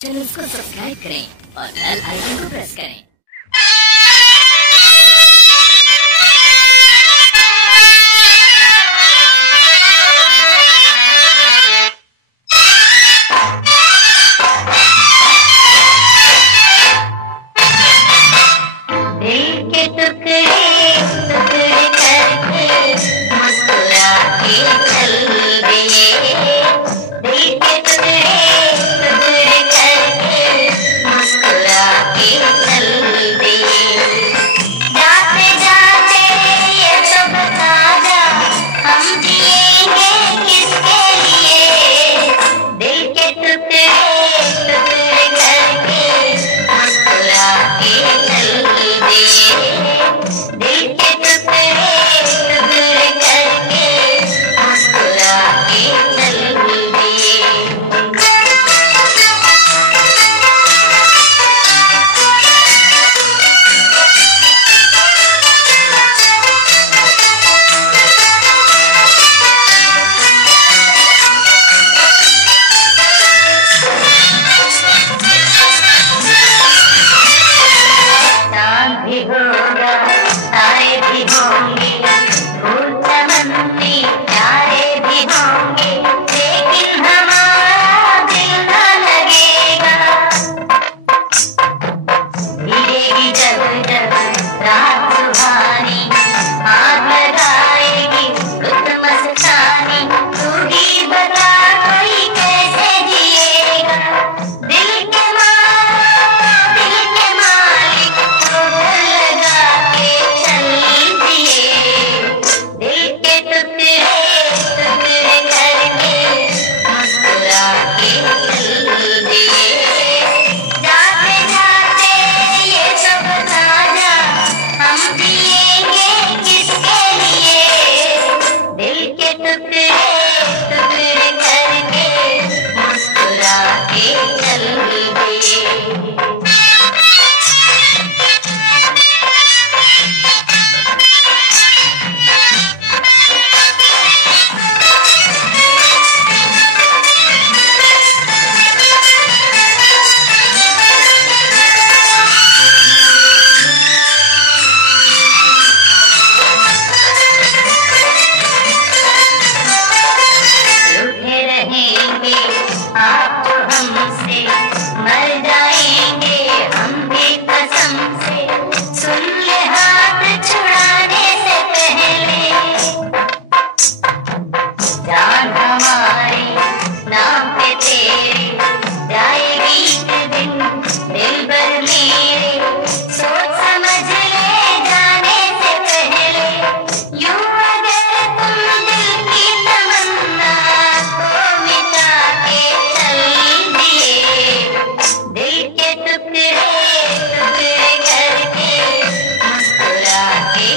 Channel को subscribe करें और बेल आइकन को प्रेस करें। दिल के टुकड़े टुकड़े करके मुस्कुरा के चल दिए। दिल के टुकड़े टुकड़े करके मुस्कुरा के चल दिए। जाते जाते ये तो बता जा, हम जिएंगे किसके लिए। दिल के टुकड़े टुकड़े करके मुस्कुरा के चल दिए। दिल के टुकड़े टुकड़े करके मुस्कुरा के चल दिए। चांद भी होगा, तारे भी होंगे, फूल चमन में प्यारे भी होंगे, लेकिन हमारा दिल न लगेगा। भीगेगी जब जब रात सुहानी, आग लगाएगी रुत मस्तानी, तू ही बता कोई कैसे जिएगा। दिल के मालिक को दिल लगा के चल दिए। दिल के टुकड़े टुकड़े करके मुस्कुरा के चल दिए। जाते जाते ये तो बता जा, हम जिएंगे किसके लिए। दिल के टुकड़े टुकड़े करके मुस्कुरा के चल दिए। रूठे रहेंगे आप तो हमसे, मर जाएंगे हम भी कसम से। सुन ले हाथ छुड़ाने से पहले, जान हमारी नाम पे तेरे जाएगी एक दिन दिलबर मेरे। सोच समझ ले जाने से पहले, यूं अगर तुम दिल की तमन्ना को मिटा के चल दिए। दिल के टुकड़े टुकड़े करके मुस्कुरा के